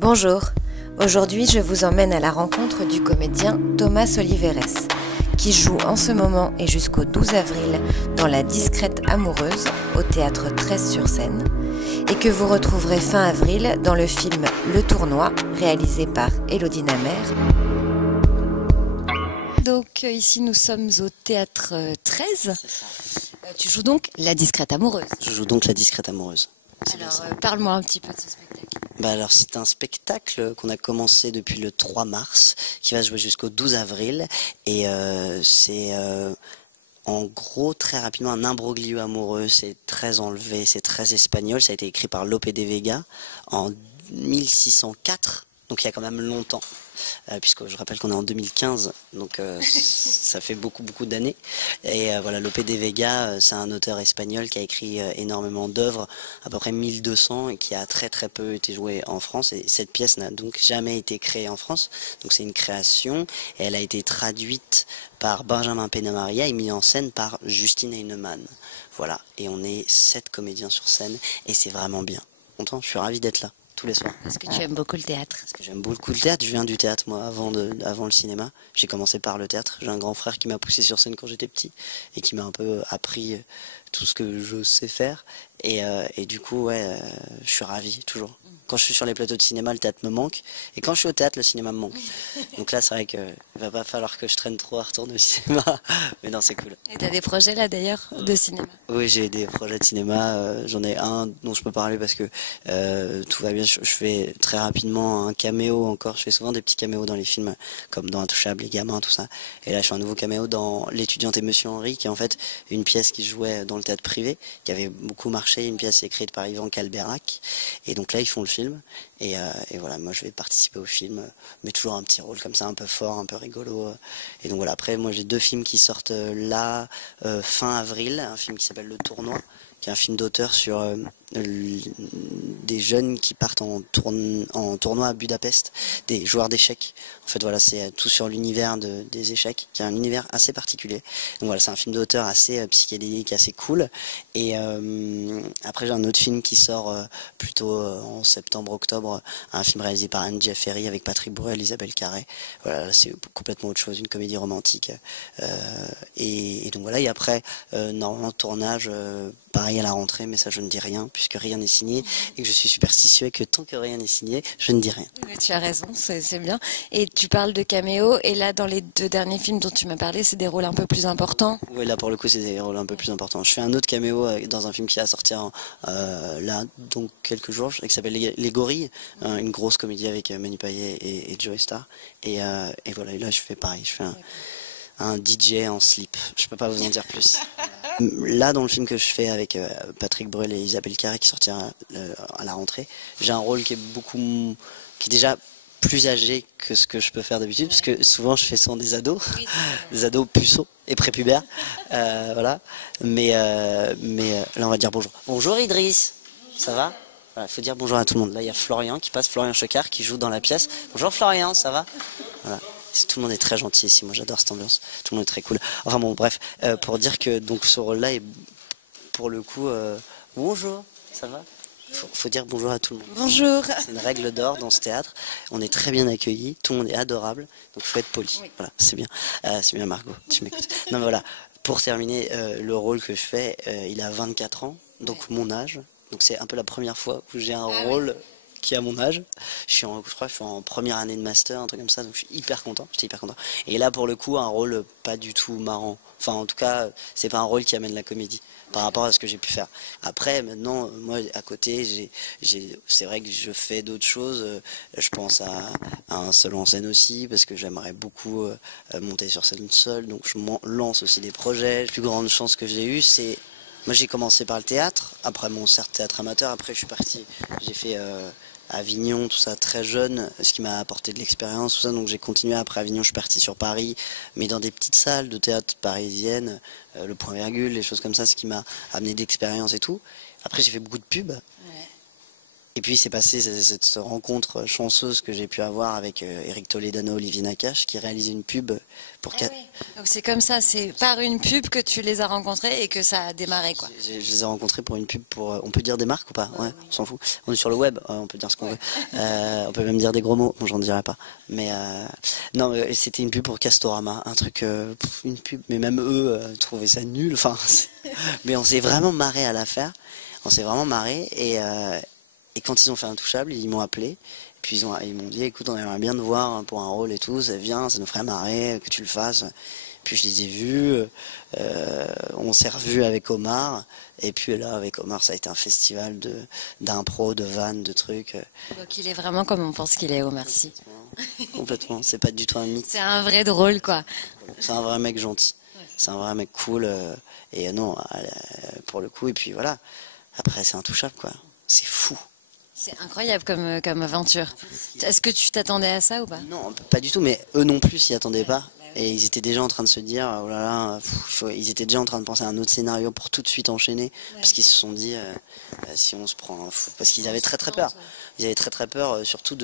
Bonjour, aujourd'hui je vous emmène à la rencontre du comédien Thomas Oliveres, qui joue en ce moment et jusqu'au 12 avril dans La Discrète Amoureuse au théâtre 13-sur-Seine, et que vous retrouverez fin avril dans le film Le Tournoi, réalisé par Élodie Namer. Donc ici nous sommes au théâtre 13. Tu joues donc La Discrète Amoureuse. Je joue donc La Discrète Amoureuse. Alors parle-moi un petit peu de ce spectacle. Alors c'est un spectacle qu'on a commencé depuis le 3 mars, qui va se jouer jusqu'au 12 avril, et c'est en gros très rapidement un imbroglio amoureux, c'est très enlevé, c'est très espagnol, ça a été écrit par Lope de Vega en 1604, donc il y a quand même longtemps. Puisque je rappelle qu'on est en 2015, donc ça fait beaucoup d'années. Et voilà, Lope de Vega, c'est un auteur espagnol qui a écrit énormément d'œuvres, à peu près 1200, et qui a très peu été joué en France. Et cette pièce n'a donc jamais été créée en France, donc c'est une création, et elle a été traduite par Benjamin Penamaria et mise en scène par Justine Heinemann. Voilà, et on est 7 comédiens sur scène, et c'est vraiment bien. Content, je suis ravi d'être là. Tous les soirs. Parce que tu aimes beaucoup le théâtre. Parce que j'aime beaucoup le théâtre. Je viens du théâtre, moi, avant le cinéma. J'ai commencé par le théâtre. J'ai un grand frère qui m'a poussé sur scène quand j'étais petit et qui m'a un peu appris tout ce que je sais faire. Et du coup, ouais, je suis ravi, toujours. Quand je suis sur les plateaux de cinéma, le théâtre me manque. Et quand je suis au théâtre, le cinéma me manque. Donc là, c'est vrai qu'il va pas falloir que je traîne trop à retourner au cinéma. Mais non, c'est cool. Et t'as des projets là d'ailleurs de cinéma? Oui, j'ai des projets de cinéma. J'en ai un dont je peux parler parce que tout va bien. Je fais très rapidement un caméo encore. Je fais souvent des petits caméos dans les films, comme dans Intouchable, Les Gamins, tout ça. Et là, je fais un nouveau caméo dans L'étudiante et Monsieur Henri, qui est en fait une pièce qui se jouait dans le théâtre privé, qui avait beaucoup marché, une pièce écrite par Ivan Calberac. Et donc là, ils font le film. Et voilà, moi, je vais participer au film, mais toujours un petit rôle comme ça, un peu fort, un peu rigolo. Et donc voilà, après, moi, j'ai 2 films qui sortent là, fin avril. Un film qui s'appelle Le Tournoi, qui est un film d'auteur sur des jeunes qui partent en tournoi à Budapest, des joueurs d'échecs. En fait, voilà, c'est tout sur l'univers des échecs, qui est un univers assez particulier. Donc voilà, c'est un film d'auteur assez psychédélique, assez cool. Et après, j'ai un autre film qui sort plutôt en septembre-octobre, un film réalisé par Anne Jaffery avec Patrick Bruel, Isabelle Carré. Voilà, c'est complètement autre chose, une comédie romantique. Et donc voilà, et après, normalement, tournage, pareil à la rentrée, mais ça je ne dis rien, puisque rien n'est signé, et que je suis superstitieux, et que tant que rien n'est signé, je ne dis rien. Mais tu as raison, c'est bien. Et tu parles de caméo, et là dans les 2 derniers films dont tu m'as parlé, c'est des rôles un peu plus importants? Oui, là pour le coup c'est des rôles un peu plus importants. Je fais un autre caméo dans un film qui va sortir là, donc quelques jours, qui s'appelle Les Gorilles, une grosse comédie avec Manu Payet et Joey Star. Et voilà, et là je fais pareil, je fais un DJ en slip. Je peux pas vous en dire plus. Là, dans le film que je fais avec Patrick Bruel et Isabelle Carré, qui sortira à la rentrée, j'ai un rôle qui est déjà plus âgé que ce que je peux faire d'habitude, parce que souvent je fais souvent des ados, des ados puceaux et prépubères, voilà. Mais là, on va dire bonjour. Bonjour Idriss, ça va? Voilà, faut dire bonjour à tout le monde. Là, il y a Florian qui passe, Florian Chocard, qui joue dans la pièce. Bonjour Florian, ça va? Voilà. Tout le monde est très gentil ici, moi j'adore cette ambiance, tout le monde est très cool. Enfin bon, bref, pour dire que donc ce rôle-là est pour le coup, bonjour, ça va? Faut dire bonjour à tout le monde. Bonjour. C'est une règle d'or dans ce théâtre, on est très bien accueillis, tout le monde est adorable, donc il faut être poli. Oui. Voilà, c'est bien Margot, tu m'écoutes. Non mais voilà, pour terminer, le rôle que je fais, il a 24 ans, donc mon âge, donc c'est un peu la première fois où j'ai un rôle qui a mon âge. Je crois que je suis en première année de master, un truc comme ça, donc je suis hyper content, j'étais hyper content. Et là, pour le coup, un rôle pas du tout marrant. Enfin, en tout cas, c'est pas un rôle qui amène la comédie, par rapport à ce que j'ai pu faire. Après, maintenant, moi, à côté, c'est vrai que je fais d'autres choses. Je pense à un seul en scène aussi, parce que j'aimerais beaucoup monter sur scène seul, donc je lance aussi des projets. La plus grande chance que j'ai eue, c'est... Moi, j'ai commencé par le théâtre, après mon certes théâtre amateur, après je suis parti, j'ai fait Avignon, tout ça, très jeune, ce qui m'a apporté de l'expérience, tout ça, donc j'ai continué après Avignon, je suis parti sur Paris, mais dans des petites salles de théâtre parisiennes, le point virgule, les choses comme ça, ce qui m'a amené de l'expérience et tout. Après, j'ai fait beaucoup de pubs. Ouais. Et puis c'est passé cette rencontre chanceuse que j'ai pu avoir avec Eric Toledano, Olivier Nakache, qui réalisait une pub pour... Ah oui. Donc c'est comme ça, c'est par une pub que tu les as rencontrés et que ça a démarré, quoi. Je les ai rencontrés pour une pub pour... on peut dire des marques ou pas? Ouais, on s'en fout. On est sur le web, on peut dire ce qu'on veut. On peut même dire des gros mots, bon, j'en dirai pas. Mais non, c'était une pub pour Castorama, un truc, une pub, mais même eux trouvaient ça nul. Enfin, mais on s'est vraiment marré à la faire. On s'est vraiment marré et quand ils ont fait Intouchable, ils m'ont appelé. Et puis ils m'ont dit, écoute, on aimerait bien te voir hein, pour un rôle et tout, ça vient, ça nous ferait marrer que tu le fasses. Puis je les ai vus, on s'est revus avec Omar, et puis là avec Omar ça a été un festival d'impro, de vannes, de trucs. Donc il est vraiment comme on pense qu'il est, Omar Sy. Complètement, c'est pas du tout un mythe. C'est un vrai drôle, quoi. C'est un vrai mec gentil, c'est un vrai mec cool, et non, pour le coup, et puis voilà, après c'est intouchable quoi, c'est fou. C'est incroyable comme aventure. Est-ce que tu t'attendais à ça ou pas? Non, pas du tout, mais eux non plus s'y attendaient pas. Et ils étaient déjà en train de se dire, oh là là, ils étaient déjà en train de penser à un autre scénario pour tout de suite enchaîner, parce qu'ils se sont dit, si on se prend un fou, parce qu'ils avaient très très peur. Ils avaient très très peur, surtout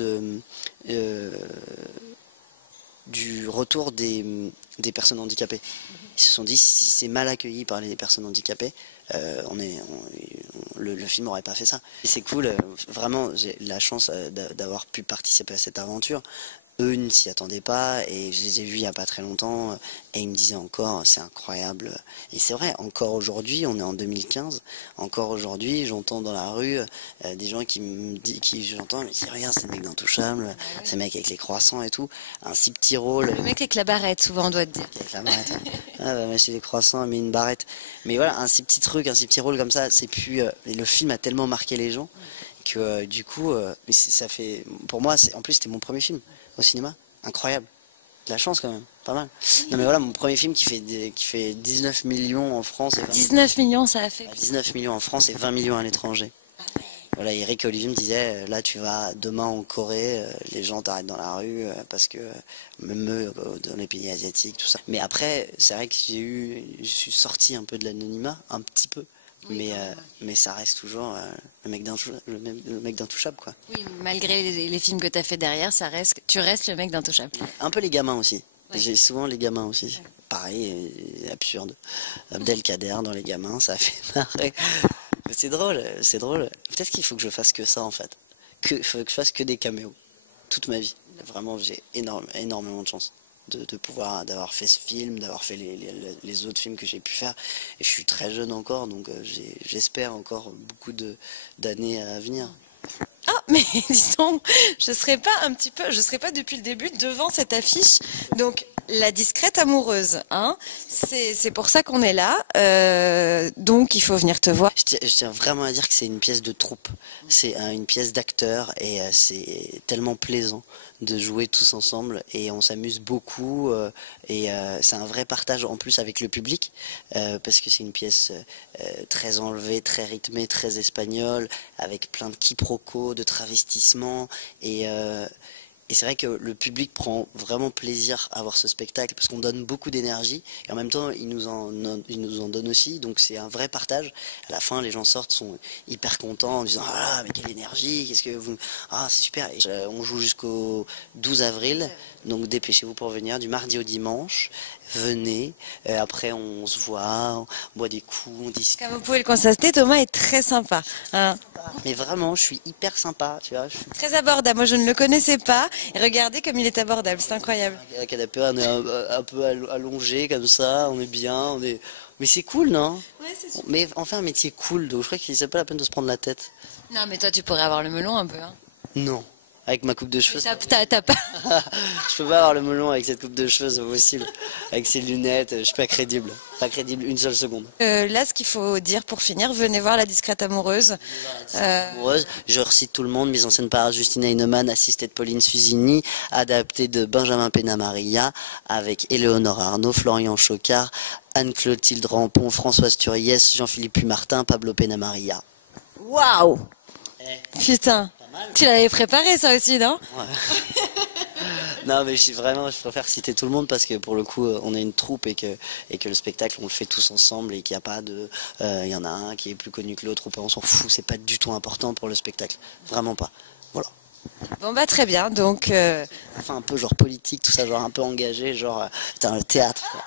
du retour des personnes handicapées. Ils se sont dit, si c'est mal accueilli par les personnes handicapées, le film n'aurait pas fait ça. Et c'est cool, vraiment, j'ai la chance d'avoir pu participer à cette aventure. Eux ne s'y attendaient pas et je les ai vus il n'y a pas très longtemps et ils me disaient encore c'est incroyable. Et c'est vrai, encore aujourd'hui, on est en 2015, encore aujourd'hui j'entends dans la rue des gens qui me disent, j'entends, mais regarde c'est le mec d'Intouchable, c'est le mec avec les croissants et tout, un si petit rôle. Le mec avec la barrette souvent on doit te dire. Avec la barrette, ah bah m'acheter des croissants, mais une barrette. Mais voilà, un si petit truc, un si petit rôle comme ça, c'est plus... et le film a tellement marqué les gens que du coup, ça fait... Pour moi, en plus c'était mon premier film au cinéma, incroyable, de la chance quand même, pas mal. Non mais voilà, mon premier film qui fait 19 millions en France. Et 19 millions ça a fait. 19 millions en France et 20 millions à l'étranger. Voilà, Eric et Olivier me disaient, là tu vas demain en Corée, les gens t'arrêtent dans la rue parce que même eux, dans les pays asiatiques, tout ça. Mais après, c'est vrai que je suis sorti un peu de l'anonymat, un petit peu. Oui, mais ça reste toujours le mec d'Intouchable, quoi. Oui, malgré les films que tu as fait derrière, tu restes le mec d'Intouchable. Un peu les gamins aussi. Ouais. J'ai souvent les gamins aussi. Ouais. Pareil, absurde. Abdelkader dans les gamins, ça fait marrer. C'est drôle, c'est drôle. Peut-être qu'il faut que je fasse que ça en fait. Il faut que je fasse que des caméos. Toute ma vie. Vraiment, j'ai énormément de chance. D'avoir fait ce film, d'avoir fait les autres films que j'ai pu faire. Et je suis très jeune encore, donc j'espère encore beaucoup d'années à venir. Ah, mais disons, je serais pas depuis le début devant cette affiche. Donc, La discrète amoureuse, hein. C'est pour ça qu'on est là. Donc, il faut venir te voir. Je tiens vraiment à dire que c'est une pièce de troupe. C'est une pièce d'acteurs et c'est tellement plaisant de jouer tous ensemble et on s'amuse beaucoup et c'est un vrai partage en plus avec le public parce que c'est une pièce très enlevée, très rythmée, très espagnole avec plein de quiproquos, de travestissements et c'est vrai que le public prend vraiment plaisir à voir ce spectacle parce qu'on donne beaucoup d'énergie et en même temps il nous en donne aussi, donc c'est un vrai partage. À la fin les gens sortent, sont hyper contents en disant ah mais quelle énergie, qu'est-ce que vous... Ah c'est super. Et on joue jusqu'au 12 avril, donc dépêchez-vous pour venir du mardi au dimanche. Venez, après on se voit, on boit des coups, on discute. Comme vous pouvez le constater, Thomas est très sympa. Hein. Mais vraiment, je suis hyper sympa, tu vois. Très abordable, moi je ne le connaissais pas. Et regardez comme il est abordable, c'est incroyable. Un canapé, on est un peu allongé comme ça, on est bien, Mais c'est cool, non? Ouais, c'est super. Mais enfin, un métier cool, donc je crois qu'il c'est pas la peine de se prendre la tête. Non, mais toi tu pourrais avoir le melon un peu. Hein. Non. Avec ma coupe de cheveux. T'as pas. Je peux pas avoir le melon avec cette coupe de cheveux, c'est possible. Avec ces lunettes, je suis pas crédible. Pas crédible une seule seconde. Là, ce qu'il faut dire pour finir, venez voir La discrète amoureuse. Je recite tout le monde, mise en scène par Justina Heinemann, assistée de Pauline Susini, adaptée de Benjamin Penamaria, avec Éléonore Arnaud, Florian Chocard, Anne-Clotilde Rampon, Françoise Turiès, Jean-Philippe Puy-Martin, Pablo Penamaria. Waouh! Putain! Tu l'avais préparé ça aussi, non? Ouais. Non, mais je préfère citer tout le monde parce que pour le coup, on est une troupe et que le spectacle, on le fait tous ensemble et qu'il n'y a pas de, il y en a un qui est plus connu que l'autre ou pas, on s'en fout. C'est pas du tout important pour le spectacle, vraiment pas. Voilà. Bon bah très bien, donc... Enfin un peu genre politique, tout ça, genre un peu engagé, genre putain le théâtre. Quoi.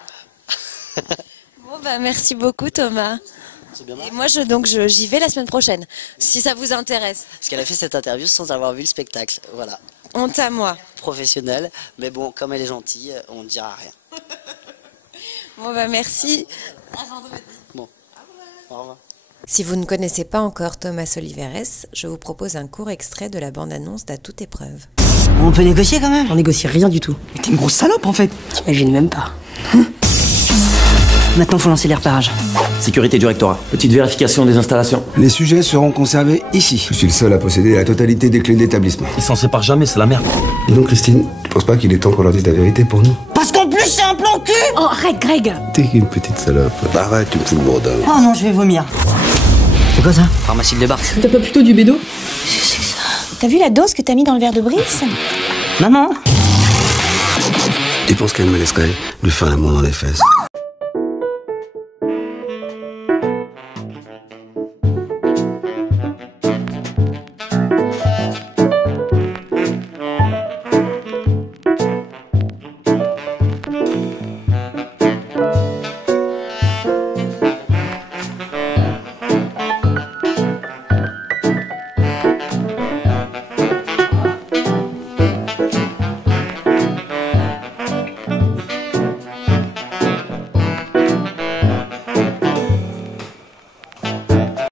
Bon bah merci beaucoup Thomas. Bien Et moi j'y vais la semaine prochaine, si ça vous intéresse. Parce qu'elle a fait cette interview sans avoir vu le spectacle, voilà. Honte à moi. Professionnelle, mais bon, comme elle est gentille, on ne dira rien. Bon bah merci. Bon, au revoir. Si vous ne connaissez pas encore Thomas Oliveres, je vous propose un court extrait de la bande-annonce d'À toute épreuve. On peut négocier quand même? On négocie rien du tout. Mais t'es une grosse salope en fait. T'imagines même pas. Maintenant faut lancer les repérages. Sécurité du rectorat. Petite vérification des installations. Les sujets seront conservés ici. Je suis le seul à posséder la totalité des clés d'établissement. Ils s'en séparent jamais, c'est la merde. Et donc Christine, tu penses pas qu'il est temps qu'on leur dise la vérité pour nous? Parce qu'en plus c'est un plan cul. Oh, arrête, Greg. T'es qu'une petite salope. Arrête, tu me fous le bourdin. Oh non, je vais vomir. C'est quoi ça? Pharmacie de débarque. T'as pas plutôt du bédo? T'as vu la dose que t'as mis dans le verre de Brice? Maman. Tu penses qu'elle me laisserait lui faire l'amour dans les fesses?